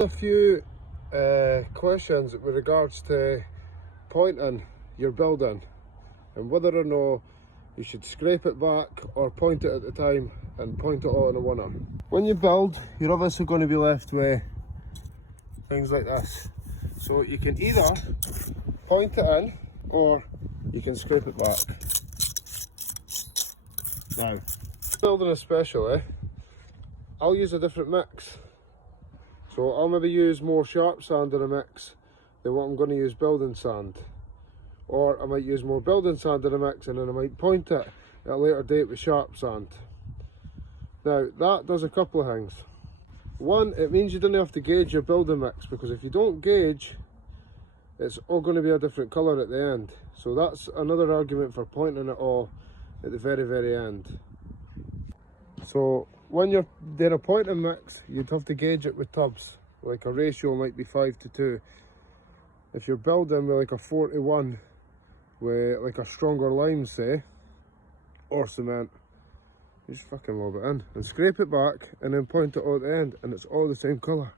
A few questions with regards to pointing your building and whether or not you should scrape it back or point it at the time and point it all in a winner. When you build, you're obviously going to be left with things like this. So you can either point it in or you can scrape it back. Now, building especially, I'll use a different mix. So I'll maybe use more sharp sand in a mix than what I'm going to use building sand. Or I might use more building sand in a mix and then I might point it at a later date with sharp sand. Now that does a couple of things. One, it means you don't have to gauge your building mix, because if you don't gauge, it's all going to be a different colour at the end. So that's another argument for pointing it all at the very end. So when you're doing a pointing mix, you'd have to gauge it with tubs. Like a ratio might be 5:2. If you're building with like a 4:1, with like a stronger lime, say, or cement, you just fucking lob it in and scrape it back and then point it all at the end and it's all the same colour.